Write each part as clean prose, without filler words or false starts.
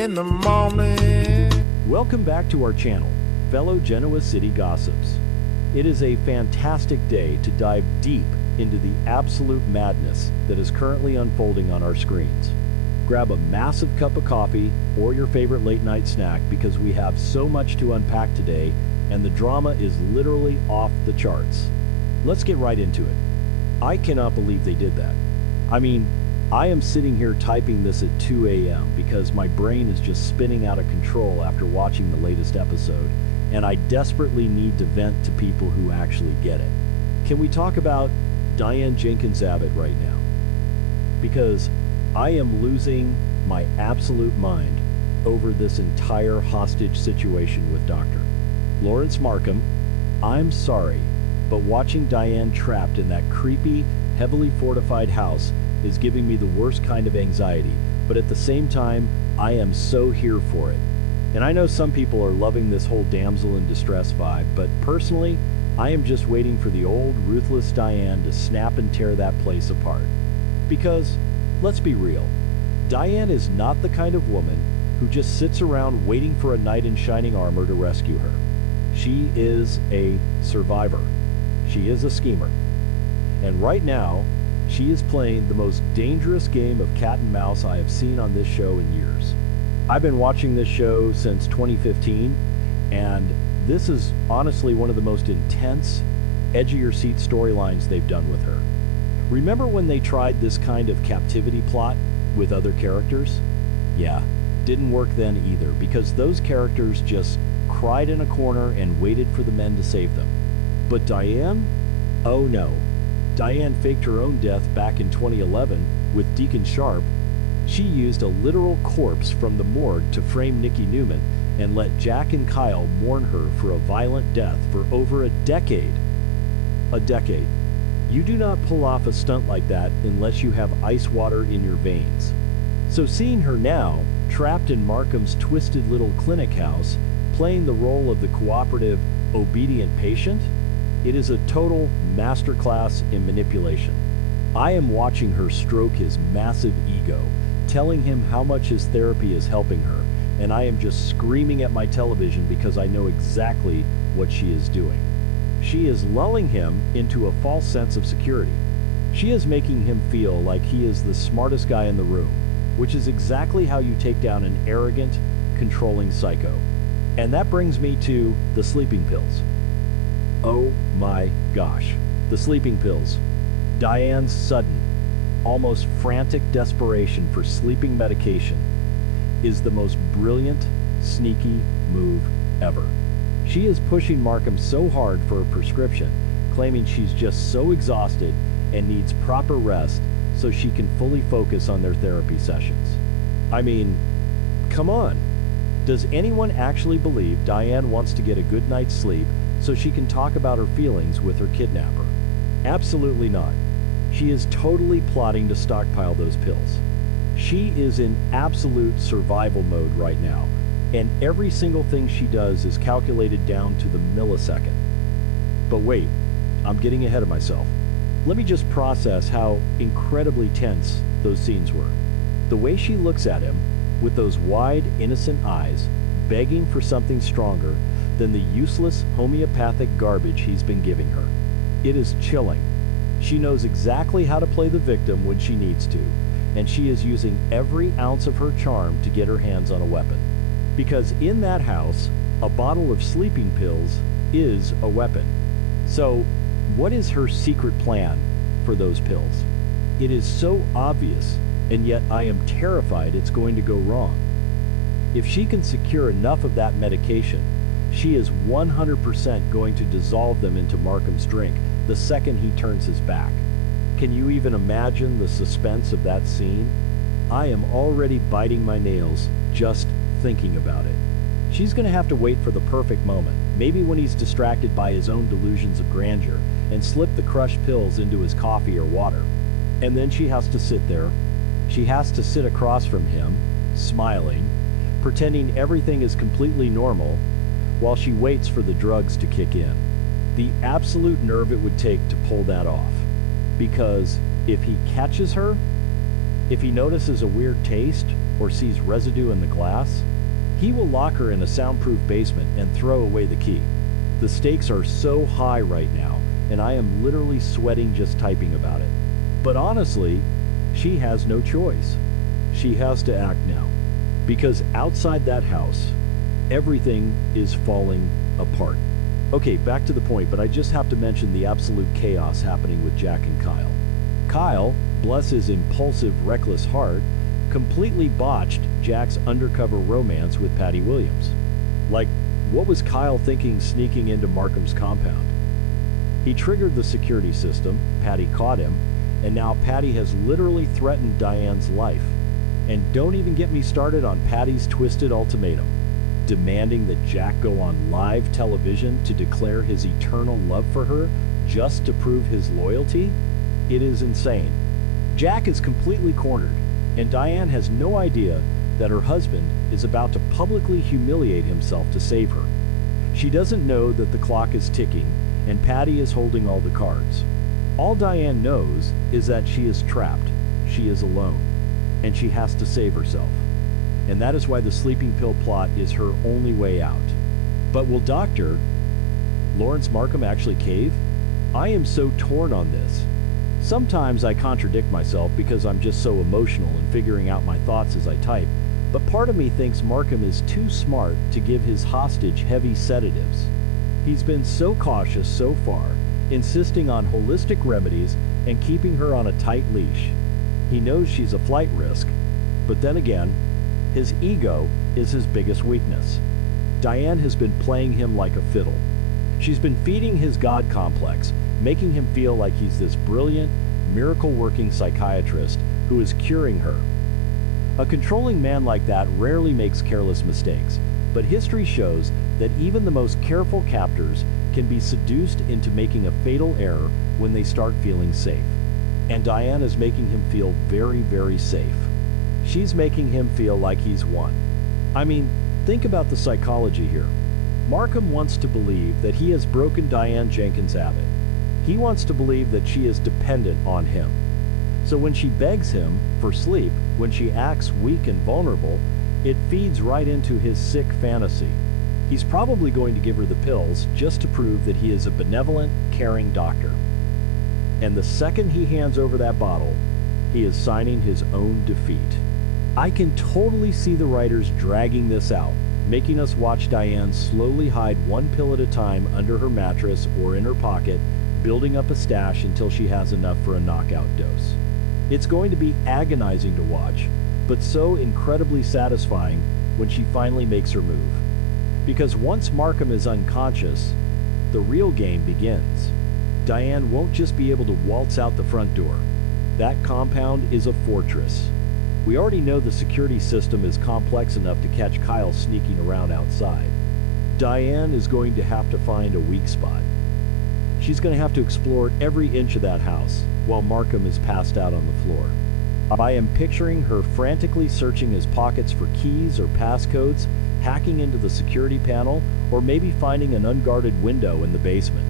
in the morning. Welcome back to our channel, fellow Genoa City gossips. It is a fantastic day to dive deep into the absolute madness that is currently unfolding on our screens. Grab a massive cup of coffee or your favorite late night snack because we have so much to unpack today and the drama is literally off the charts. Let's get right into it. I cannot believe they did that. I mean, I am sitting here typing this at 2 a.m. because my brain is just spinning out of control after watching the latest episode, and I desperately need to vent to people who actually get it. Can we talk about Diane Jenkins Abbott right now? Because I am losing my absolute mind over this entire hostage situation with Dr. Lawrence Markham. I'm sorry, but watching Diane trapped in that creepy, heavily fortified house is giving me the worst kind of anxiety, but at the same time, I am so here for it. And I know some people are loving this whole damsel in distress vibe, but personally, I am just waiting for the old, ruthless Diane to snap and tear that place apart. Because, let's be real, Diane is not the kind of woman who just sits around waiting for a knight in shining armor to rescue her. She is a survivor. She is a schemer. And right now, she is playing the most dangerous game of cat and mouse I have seen on this show in years. I've been watching this show since 2015, and this is honestly one of the most intense, edge-of-your-seat storylines they've done with her. Remember when they tried this kind of captivity plot with other characters? Yeah, didn't work then either, because those characters just cried in a corner and waited for the men to save them. But Diane? Oh no. Diane faked her own death back in 2011 with Deacon Sharp. She used a literal corpse from the morgue to frame Nikki Newman and let Jack and Kyle mourn her for a violent death for over a decade. A decade. You do not pull off a stunt like that unless you have ice water in your veins. So seeing her now, trapped in Markham's twisted little clinic house, playing the role of the cooperative, obedient patient, it is a total masterclass in manipulation. I am watching her stroke his massive ego, telling him how much his therapy is helping her, and I am just screaming at my television because I know exactly what she is doing. She is lulling him into a false sense of security. She is making him feel like he is the smartest guy in the room, which is exactly how you take down an arrogant, controlling psycho. And that brings me to the sleeping pills. Oh my gosh, the sleeping pills. Diane's sudden, almost frantic desperation for sleeping medication is the most brilliant, sneaky move ever. She is pushing Markham so hard for a prescription, claiming she's just so exhausted and needs proper rest so she can fully focus on their therapy sessions. I mean, come on. Does anyone actually believe Diane wants to get a good night's sleep so she can talk about her feelings with her kidnapper? Absolutely not. She is totally plotting to stockpile those pills. She is in absolute survival mode right now, and every single thing she does is calculated down to the millisecond. But wait, I'm getting ahead of myself. Let me just process how incredibly tense those scenes were. The way she looks at him, with those wide, innocent eyes, begging for something stronger than the useless homeopathic garbage he's been giving her. It is chilling. She knows exactly how to play the victim when she needs to, and she is using every ounce of her charm to get her hands on a weapon. Because in that house, a bottle of sleeping pills is a weapon. So, what is her secret plan for those pills? It is so obvious, and yet I am terrified it's going to go wrong. If she can secure enough of that medication, she is 100% going to dissolve them into Markham's drink the second he turns his back. Can you even imagine the suspense of that scene? I am already biting my nails just thinking about it. She's going to have to wait for the perfect moment, maybe when he's distracted by his own delusions of grandeur, and slip the crushed pills into his coffee or water. And then she has to sit there. She has to sit across from him, smiling, pretending everything is completely normal, while she waits for the drugs to kick in. The absolute nerve it would take to pull that off. Because if he catches her, If he notices a weird taste or sees residue in the glass, he will lock her in a soundproof basement and throw away the key. The stakes are so high right now, and I am literally sweating just typing about it. But honestly, she has no choice. She has to act now. Because outside that house, everything is falling apart. Okay, back to the point, but I just have to mention the absolute chaos happening with Jack and Kyle. Kyle, bless his impulsive, reckless heart, completely botched Jack's undercover romance with Patty Williams. Like, what was Kyle thinking sneaking into Markham's compound? He triggered the security system, Patty caught him, and now Patty has literally threatened Diane's life. And don't even get me started on Patty's twisted ultimatum, demanding that Jack go on live television to declare his eternal love for her just to prove his loyalty. It is insane. Jack is completely cornered, and Diane has no idea that her husband is about to publicly humiliate himself to save her. She doesn't know that the clock is ticking, and Patty is holding all the cards. All Diane knows is that she is trapped, she is alone, and she has to save herself. And that is why the sleeping pill plot is her only way out. But will Dr. Lawrence Markham actually cave? I am so torn on this. Sometimes I contradict myself because I'm just so emotional and figuring out my thoughts as I type, but part of me thinks Markham is too smart to give his hostage heavy sedatives. He's been so cautious so far, insisting on holistic remedies and keeping her on a tight leash. He knows she's a flight risk, but then again, his ego is his biggest weakness. Diane has been playing him like a fiddle. She's been feeding his God complex, making him feel like he's this brilliant, miracle-working psychiatrist who is curing her. A controlling man like that rarely makes careless mistakes, but history shows that even the most careful captors can be seduced into making a fatal error when they start feeling safe. And Diane is making him feel very, very safe. She's making him feel like he's won. I mean, think about the psychology here. Markham wants to believe that he has broken Diane Jenkins Abbott. He wants to believe that she is dependent on him. So when she begs him for sleep, when she acts weak and vulnerable, it feeds right into his sick fantasy. He's probably going to give her the pills just to prove that he is a benevolent, caring doctor. And the second he hands over that bottle, he is signing his own defeat. I can totally see the writers dragging this out, making us watch Diane slowly hide one pill at a time under her mattress or in her pocket, building up a stash until she has enough for a knockout dose. It's going to be agonizing to watch, but so incredibly satisfying when she finally makes her move. Because once Markham is unconscious, the real game begins. Diane won't just be able to waltz out the front door. That compound is a fortress. We already know the security system is complex enough to catch Kyle sneaking around outside. Diane is going to have to find a weak spot. She's going to have to explore every inch of that house while Markham is passed out on the floor. I am picturing her frantically searching his pockets for keys or passcodes, hacking into the security panel, or maybe finding an unguarded window in the basement.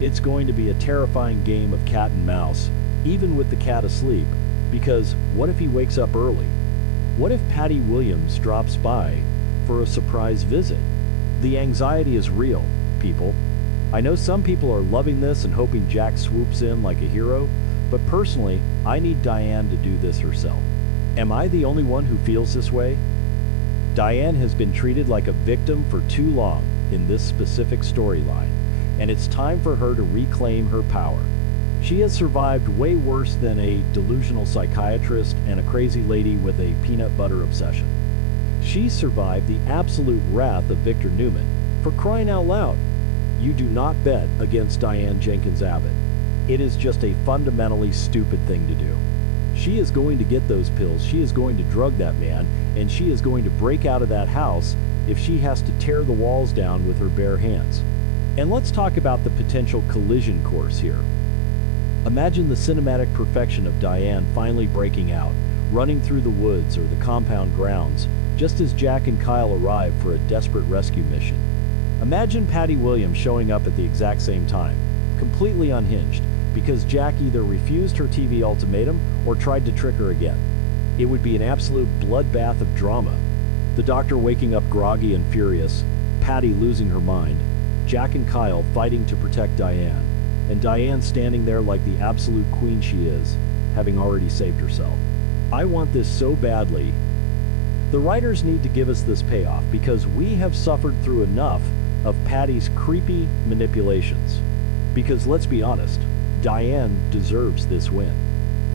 It's going to be a terrifying game of cat and mouse, even with the cat asleep, because what if he wakes up early? What if Patty Williams drops by for a surprise visit? The anxiety is real, people. I know some people are loving this and hoping Jack swoops in like a hero, but personally, I need Diane to do this herself. Am I the only one who feels this way? Diane has been treated like a victim for too long in this specific storyline, and it's time for her to reclaim her power. She has survived way worse than a delusional psychiatrist and a crazy lady with a peanut butter obsession. She survived the absolute wrath of Victor Newman. For crying out loud, you do not bet against Diane Jenkins Abbott. It is just a fundamentally stupid thing to do. She is going to get those pills, she is going to drug that man, and she is going to break out of that house if she has to tear the walls down with her bare hands. And let's talk about the potential collision course here. Imagine the cinematic perfection of Diane finally breaking out, running through the woods or the compound grounds, just as Jack and Kyle arrive for a desperate rescue mission. Imagine Patty Williams showing up at the exact same time, completely unhinged, because Jack either refused her TV ultimatum or tried to trick her again. It would be an absolute bloodbath of drama. The doctor waking up groggy and furious, Patty losing her mind, Jack and Kyle fighting to protect Diane, and Diane standing there like the absolute queen she is, having already saved herself. I want this so badly. The writers need to give us this payoff because we have suffered through enough of Patty's creepy manipulations. Because let's be honest, Diane deserves this win.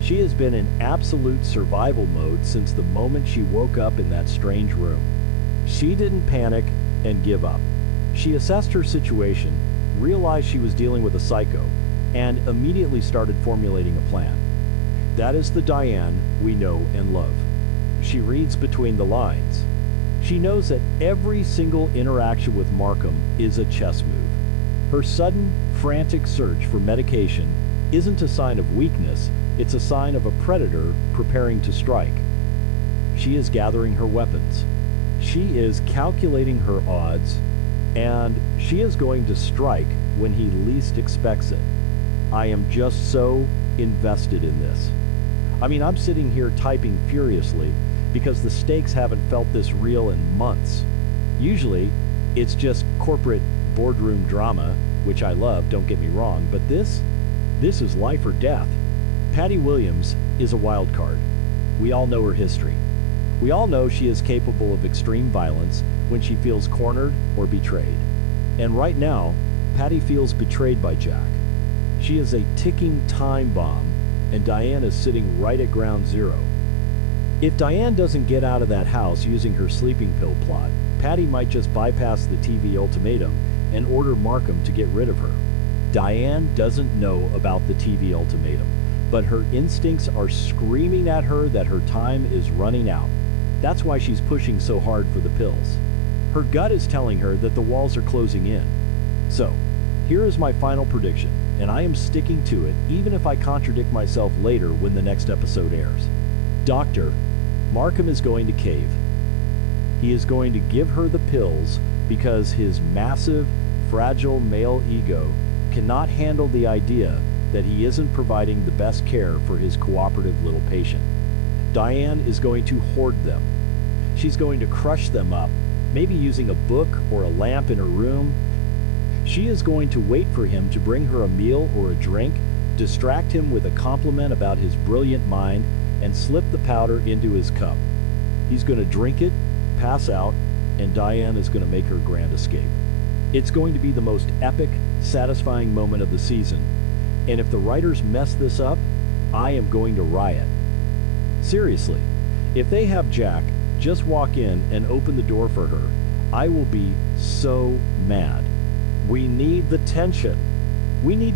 She has been in absolute survival mode since the moment she woke up in that strange room. She didn't panic and give up. She assessed her situation, realized she was dealing with a psycho, and immediately started formulating a plan. That is the Diane we know and love. She reads between the lines. She knows that every single interaction with Markham is a chess move. Her sudden, frantic search for medication isn't a sign of weakness, it's a sign of a predator preparing to strike. She is gathering her weapons. She is calculating her odds, and she is going to strike when he least expects it. I am just so invested in this. I mean, I'm sitting here typing furiously because the stakes haven't felt this real in months. Usually, it's just corporate boardroom drama, which I love, don't get me wrong, but this is life or death. Patty Williams is a wild card. We all know her history. We all know she is capable of extreme violence when she feels cornered or betrayed. And right now, Patty feels betrayed by Jack. She is a ticking time bomb, and Diane is sitting right at ground zero. If Diane doesn't get out of that house using her sleeping pill plot, Patty might just bypass the TV ultimatum and order Markham to get rid of her. Diane doesn't know about the TV ultimatum, but her instincts are screaming at her that her time is running out. That's why she's pushing so hard for the pills. Her gut is telling her that the walls are closing in. So, here is my final prediction, and I am sticking to it even if I contradict myself later when the next episode airs. Doctor, Markham is going to cave. He is going to give her the pills because his massive, fragile male ego cannot handle the idea that he isn't providing the best care for his cooperative little patient. Diane is going to hoard them. She's going to crush them up, maybe using a book or a lamp in her room. She is going to wait for him to bring her a meal or a drink, distract him with a compliment about his brilliant mind, and slip the powder into his cup. He's going to drink it, pass out, and Diane is going to make her grand escape. It's going to be the most epic, satisfying moment of the season, and if the writers mess this up, I am going to riot. Seriously, if they have Jack just walk in and open the door for her, I will be so mad. We need the tension. We need